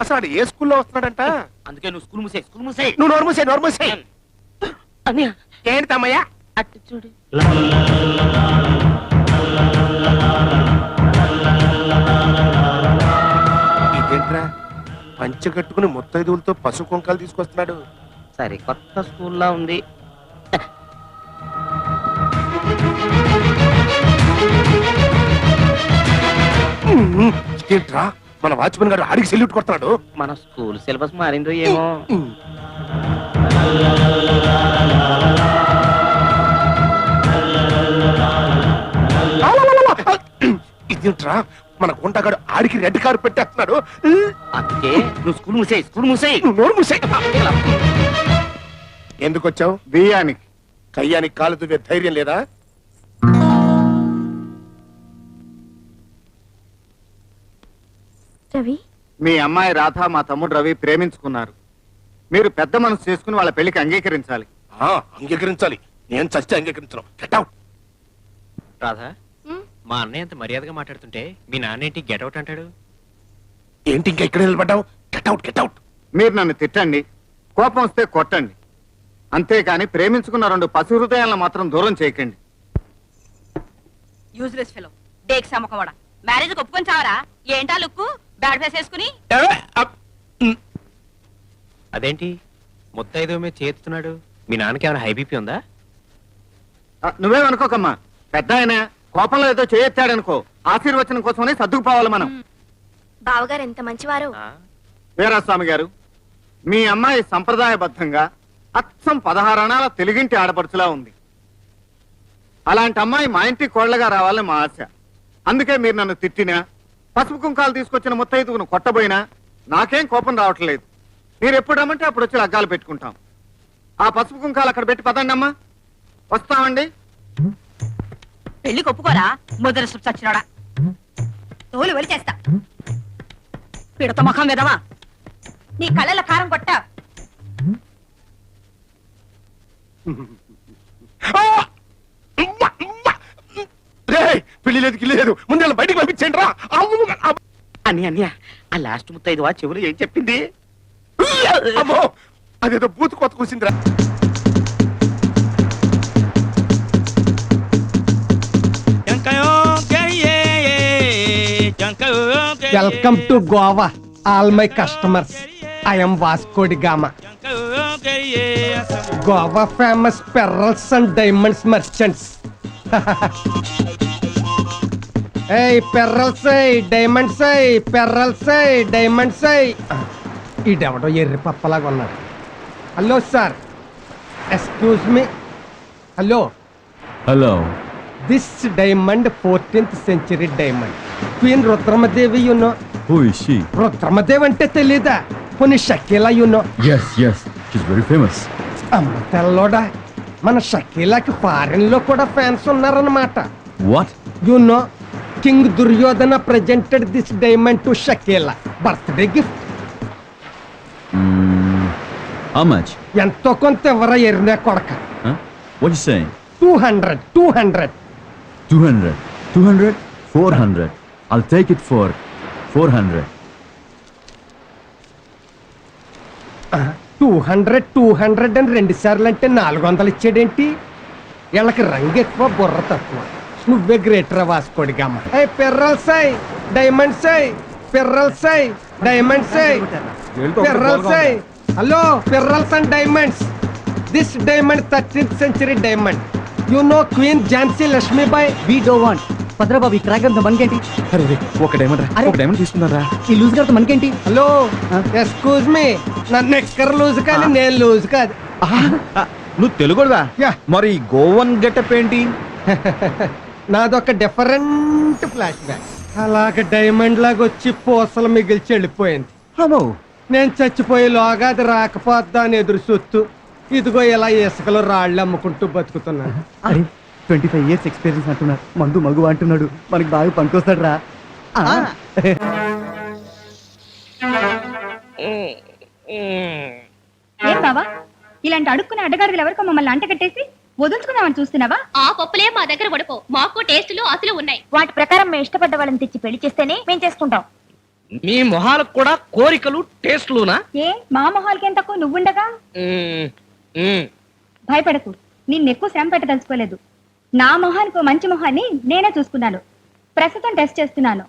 అసలు వాడు ఏ స్కూల్లో వస్తున్నాడంట? అందుకే నువ్వు స్కూల్ మూసే నువ్వు నోరు మూసేయ్. అన్నయ్య ఏంటి తమ్మయ్య? అట్టు చూడు. ఇదేంట్రా పంచ కట్టుకుని ముత్తైదువులతో పసుపు కుంకాలు తీసుకొస్తున్నాడు? సరే కొత్త స్కూల్లో ఉంది. ఏంట్రా మన వాచ్మెన్ గారు ఆడికి సెల్యూట్ కొడుతున్నాడు? మన స్కూల్ సిలబస్ మారిందో ఏమో. ఇదేంట్రా మన గుంటగాడు ఆడికి రెడ్ కారు పెట్టేస్తున్నాడు? అందుకే నువ్వు స్కూల్ మూసేయ్. నువ్వు నోరు మూసేయ్. ఎందుకు వచ్చావు? బియ్యానికి. కయ్యానికి కాలు దువ్వే ధైర్యం లేదా? రవి, మీ అమ్మాయి రాధ మా తమ్ముడు రవి ప్రేమించుకున్నారు. మీరు పెద్ద మనసు చేసుకుని వాళ్ళ పెళ్లికి అంగీకరించాలి. అంగీకరించాలి. నేను చస్తే అంగీకరించను. Get out. రాధా, మా అన్నయ్య అంత మర్యాదగా మాట్లాడుతుంటే మీ నాన్నేంటి గెటౌట్ అంటాడు? ఏంటి ఇంకా ఇక్కడ నిలబడ్డావు? Get out. మీరు నన్ను తిట్టండి, కోపం వస్తే కొట్టండి, అంతేకాని ప్రేమించుకున్న రెండు పసి హృదయాలను మాత్రం దూరం చేయకండి. యూజ్లెస్ ఫెలో, డేక్ సమ్మకమడ. మ్యారేజ్ ఒప్పుకొని చావరా? ఏంటా లుక్కు? బ్యాడ్ ఫేస్ వేసుకుని. అదేంటి ముత్తైదో మీద చేస్తున్నాడు? మీ నాన్నకి ఏమైనా హై బీపీ ఉందా? నువ్వేమనుకోకమ్మా, పెద్ద ఆయన కోపంలో ఏదో చేయెత్తాడనుకో, ఆశీర్వచనం కోసమని సర్దుకుపోవాలి మనం. బావగారు ఎంత మంచివారు. వీరాస్వామి గారు, మీ అమ్మాయి సంప్రదాయబద్ధంగా అచ్చం 16 అణాల తెలుగింటి ఆడపడుచులా ఉంది. అలాంటి అమ్మాయి మా ఇంటి కోళ్లగా రావాలని మా ఆశ. అందుకే మీరు నన్ను తిట్టినా, పసుపు కుంకాలు తీసుకొచ్చిన ముత్తైదువును కొట్టబోయినా నాకేం కోపం రావట్లేదు. మీరు ఎప్పుడు రమ్మంటే అప్పుడు వచ్చి లగ్గాలు పెట్టుకుంటాం. ఆ పసుపు కుంకాలు అక్కడ పెట్టి పదండి అమ్మా. వస్తామండి. పెళ్లికి ఒప్పుకోరా? ముద్ర చచ్చినాడా? తోలు వలి చేస్తా. పిడత ముఖం విధవా, నీ కళ్ళల కారం కొట్టా. పెళ్లి లేదు ముందు బయటికి పంపించండి రా. అన్నయ్య ఆ లాస్ట్ ముత్తైదువా చెవులు ఏం చెప్పింది? అమ్మో, అదేదో బూతు కొత్త కూసిందిరా. Welcome to Goa all my customers. I'm Vasco da Gama, Goa famous pearls and diamonds merchants. ఏయ్ పెర్రల్స్, డైమండ్స్, పెర్రల్స్, డైమండ్స్. ఈడెవడో ఎర్రి పప్పలాగా ఉన్నాడు. Hello sir, excuse me. Hello hello. This diamond 14th century diamond. Queen Rudramadevi you know. Who is she? Rudramadevi అంటే తెలీదా? కొన్ని Shakeela you know. Yes, she's very famous. అమ్మ తెల్లోడా, మన షకీలాకి ఫారెన్ లో కూడా ఫ్యాన్స్ ఉన్నారన్నమాట. What? You know, king Duryodhana presented this diamond to Shakeela birthday gift. How much? ఎంతో కొంత ఎవరా ఎరినా కొడక. Huh? What you saying? 200. 200? 400. I'll take it for 400. 200 అని 2 సార్లు అంటే 400 ఇచ్చాడేంటి? వీళ్ళకి రంగు ఎక్కువ, బుర్ర తక్కువ. నువ్వే greater Vasco da Gama. Pearls, diamonds, pearls, diamonds, pearls. Hello, pearls and diamonds. This diamond 13th century diamond. You know queen Jhansi Lakshmibai. We don't want. Bhadrababu ఈ క్రాక్ అంతా మనకేంటి? అరే ఒక డైమండ్ తీసుకున్నారా? ఈ లూజ్ గారితో మనకేంటి? Hello, excuse me. నన్ను ఎక్కర లూజ్ కానీ నేను లూజ్ కాదు. నువ్వు తెలుగుదా? మరి గోవన్ గెటప్ ఏంటి? నాదొక డిఫరెంట్ ఫ్లాష్ బ్యాక్. అలాగ డైమండ్ లాగా వచ్చి పూసలు మిగిల్చి వెళ్ళిపోయింది. నేను చచ్చిపోయేలోగా అది రాకపోద్దా అని ఎదురు చూస్తూ ఇదిగో ఇలా ఇసుకలో రాళ్ళు అమ్ముకుంటూ బతుకుతున్నాను. 25 years ఎక్స్పీరియన్స్ అంటున్నారు. మందు మగు అంటున్నాడు. మనకి బాగా పనికొస్తాడు రా. ఏం బావా, ఇలాంటి అడుక్కునే అడ్డగారులు ఎవరికో మమ్మల్ని అంట కట్టేసి వదులుచుకుందామని చూస్తున్నావా? ఆ పప్పులే మా దగ్గర పడుకో. మాకు టేస్టులు అసలు ఉన్నాయి. వాటి ప్రకారం మేము ఇష్టపడ్డ వాళ్ళని తెచ్చి పెళ్లి చేస్తేనే మేము చేసుకుంటాం. మీ మొహాలకు కూడా కోరికలు టేస్ట్లునా? ఏ మా మొహాలకేం తక్కువ నువ్వుండగా? భయపడకు, నిన్నెక్కువ శ్రమ పెట్టదలుచుకోలేదు. నా మొహానికి మంచి మొహాన్ని నేనే చూసుకున్నాను. ప్రస్తుతం టెస్ట్ చేస్తున్నాను.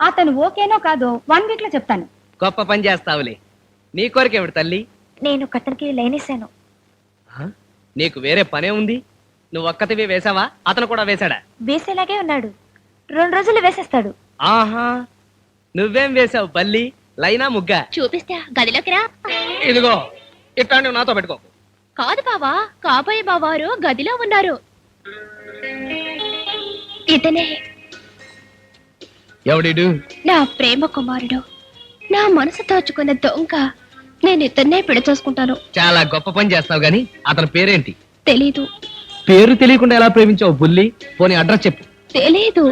అతను ఓకేనో కాదో 1 వీక్ లో చెప్తాను. గొప్ప పని చేస్తావులే. నీ కోరికేమిటి తల్లి? నేను కతనికి లైనేశాను. నీకు వేరే పనే ఉంది? నువ్వు ఒక్కతివి వేసావా? అతను కూడా వేశాడా? వేసేలాగే ఉన్నాడు. 2 రోజులు వేసేస్తాడు. ఆహా, నువ్వేం వేసావు బల్లి? లైనా ముగ్గా? చూపిస్తా, గదిలోకి రా. ఇదిగో ఇట్లాంటి నాతో పెట్టుకోకు. కాదు బావా, కాబోయే బావారు గదిలో ఉన్నారు. ఇతనే ఎవడిడు? నా ప్రేమ కుమారుడు, నా మనసు దోచుకున్న దొంగ. నేను ఇతన్నే పెడచేసుకుంటాను. చాలా గొప్ప పని చేస్తావు గాని అతని పేరేంటి? తెలీదు. పేరు తెలియకుండా ఎలా ప్రేమించావు బుల్లి? పోనీ అడ్రస్ చెప్పు. తెలీదు.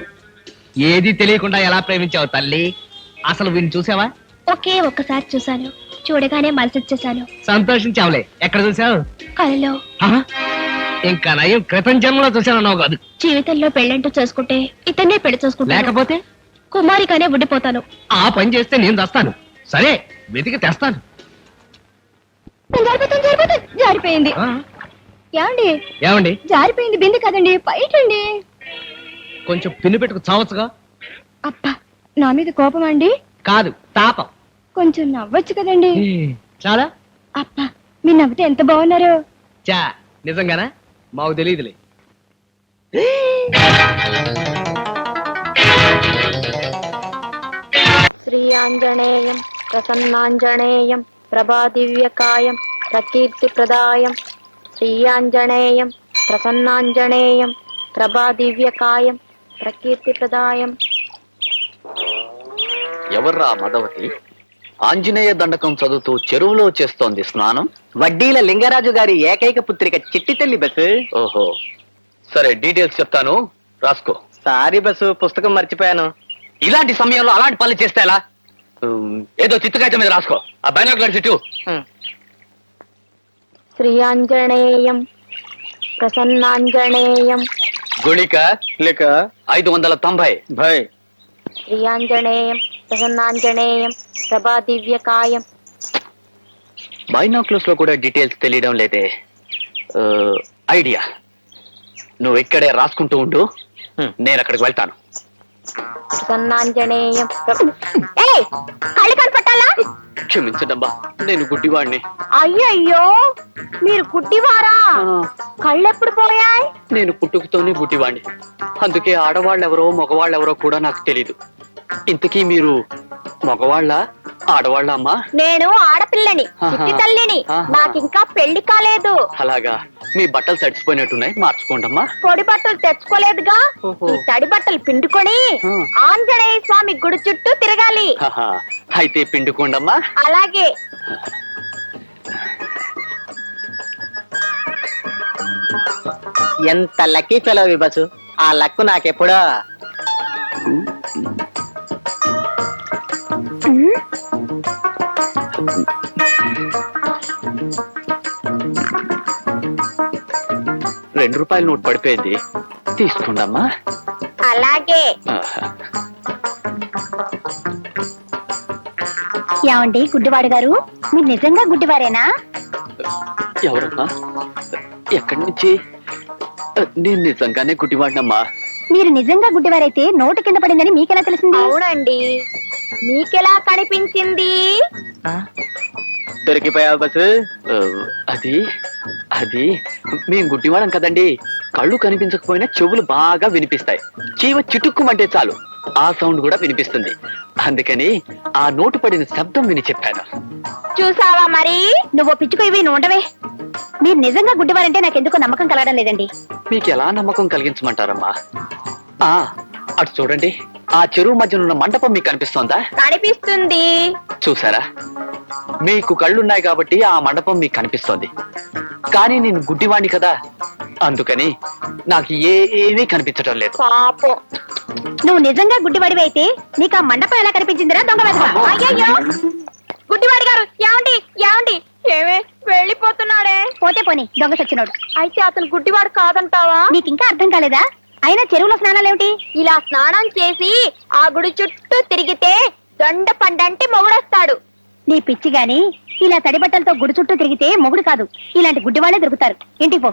ఏది తెలియకుండా ఎలా ప్రేమించావు తల్లి? అసలు వీడిని చూసావా? ఒకే ఒక్కసారి చూశాను. చూడగానే మనసొచ్చేశాను. సంతోషించావులే. ఎక్కడ చూసావు? కలలో. ఇంకా నయం క్రితం జన్మలో చూసానన్నావు కాదు. జీవితంలో పెళ్ళంటూ చేసుకుంటే ఇతన్నే పెళ్లి చేసుకుంటా. లేకపోతే కుమారిగానే ఉండిపోతాను. ఆ పని చేస్తే నేను తెస్తాను. సరే, వెతికి తెస్తాను. జారిపోయింది. ఏమండి? ఏమండి? జారిపోయింది బింది కదండి, పైటండి. కొంచెం పిన్ను పెట్టుకు చావచ్చుగా. అబ్బా, నా మీద కోపం అండి? కాదు, తాపం. కొంచెం నవ్వచ్చు కదండి. చాలా. అబ్బా, మీ నవ్వుతే ఎంత బాగున్నారు. చా, నిజంగానా? మాకు తెలియదులే. శ్రీ ఆంజనేయం ప్రసన్నాంజనేయం ప్రభాదివ్యకాయం ప్రకీర్తి ప్రదాయం శ్రీ ఆంజనేయం ప్రసన్నాంజనేయం ప్రభాదివ్యకాయం ప్రకీర్తి ప్రదాయం. ఎవర్రా మదవతి? ఆంజనేయ దండకం చదువుతూ చెరువులో చేస్తోంది స్నానం. వడ్డీల లింగరాజు గారి ఏకైక పుత్రిక చిట్టి తల్లి బస్సు. ఓహో, సరే, డీటెయిల్స్ చెప్తాను, రాసుకో. సారీ బస్సు, పుస్తకం మర్చిపోయాను. ఇలాంటి సమయంలో అలాంటి పనులు చేస్తే ఎలా? ఏదో చిత్తకాయత మీద రాసుకో. ఆ బైనాకులర్ చుట్టూ. శ్రీ ఆంజనేయం ప్రసన్నాంజనేయం గుళిక లేక 590 భయ్. శ్రీ ఆంజనేయం ప్రసన్నాంజనేయం ప్రభాదివ్యకాయం. బైనాకులర్స్ లో కూడా డీటెయిల్స్ తెలియడం లేదే. ఐడియా, నువ్వు ఇక్కడే రాసుకుంటూ ఉండు, నేను అక్కడికి వెళ్తాను. ప్రసన్నాంజనేయం. కళ్ళు కనపట్టాలా? క్షమించదమ్మా, నేను గుడ్డివాడిని. అయ్యయ్యో, మీరు గుడ్డివారా? కళ్ళెప్పుడు పోయాయి? నేను పుట్టుకతోనే గుడ్డివాడిని. అందుకే ఆడవాళ్ళెవరో మగవాళ్ళెవరో కూడా నాకు తెలీదు. ఇంతకీ మీరు మగవాళ్ళ ఆడవాళ్ళ అమ్మా? నేను ఆడపిల్లని, చిట్టి తల్లిని. నాకింకా పెళ్లి కాలేదు. అలాగా, మీ బట్టలు తడిచిపోయినట్టున్నాయి, మార్చుకోండమ్మా. పొడి బట్టలు తెచ్చుకోలేదుగా, ఈ తడి బట్టలు పిండుకొని ఆంజనేయ స్వామి గుడి చుట్టూ తిరగాలి. అయితే పిండుకోండమ్మా. అలాగే. ఎంత లక్కీ ఫెలో బస్సు. ఆ లక్కు నాకెప్పుడో. ₹2 నోట్ పడిపోయింది, తీసుకోండమ్మా. అలాగే. ఏమండి గుడ్డివాడు గారు, మీరు నిజంగా గుడ్డివారేనా? ఎవరమ్మా? ఎక్కడి నుంచి? నేను నిజంగానే గుడ్డివాడినమ్మా. మీరు నిజంగా గుడ్డివారైతే నోటు కింద పడిందని మీకెలా తెలిసింది? అవునండి, మీకెలా కనిపించింది? దొరికిపోయావు బస్సు. అది అది మేం గుడ్డివాళ్ళం కదండి. కళ్ళు కనిపించకపోయినా చెవులు బాగా వినిపిస్తాయి. చీవ చిటుక్కుమంటే చాలు ఆ సౌండ్ కూడా వినిపిస్తుంది. అందుకని ఆ నోటు పడిన శబ్దం విని చెప్పాను. చూసావా మరి? నువ్వు పిచ్చుకు ఇవి ఉండవే. మీరు నిజంగా గుడ్డివారంటే నాకెందుకో నమ్మకం కలగడం లేదండి. మీకు ఎలా నమ్మకం కలిగించమంటారమ్మా? అటు చూడండి, ఆ చెరువు మధ్యన ఉన్న మండపం మీకు కనిపిస్తోందా? కనిపిస్తుంది. చూసారా, మీకు కళ్ళున్నాయి కాబట్టి ఆ మండపం మీకు కనిపిస్తోంది. కానీ నేను గుడ్డివాణ్ణి కదా, అందుకని నాకు ఏమీ కనిపించడం లేదు. పాపం, నువ్వు నిజంగా గుడ్డివాడివి అయితే నీకు ఆ మండపం ఎలా కనిపించిందిరా దొంగ వెధవ? అయ్యయ్యో, గుడ్డివాడి గారు, ఏమండి ఏమండి? ఏమే వెళ్ళిపోతున్నాడే? పోతే పోనీ, దొంగ సచ్చినోడు. అయితే అతను గుడ్డివాడు కాదంటావా? నీకు ఇంకా అర్థం కాలేదా? అయినా చెరువులో స్నానాలు ఏమిటి? ఇలా స్నానం చేసి ఆ గుడి చుట్టూ తిరిగితే దొండ పండంటే మొగుడొస్తాడు. నీ పిచ్చి గాని ఇలా తడి బట్టలతో గుడి చుట్టూ తిరిగితే మొగుడు కాదు, ఇలాంటి గుడ్డి వాళ్ళే దొరుకుతారు. ఇంటికి పో.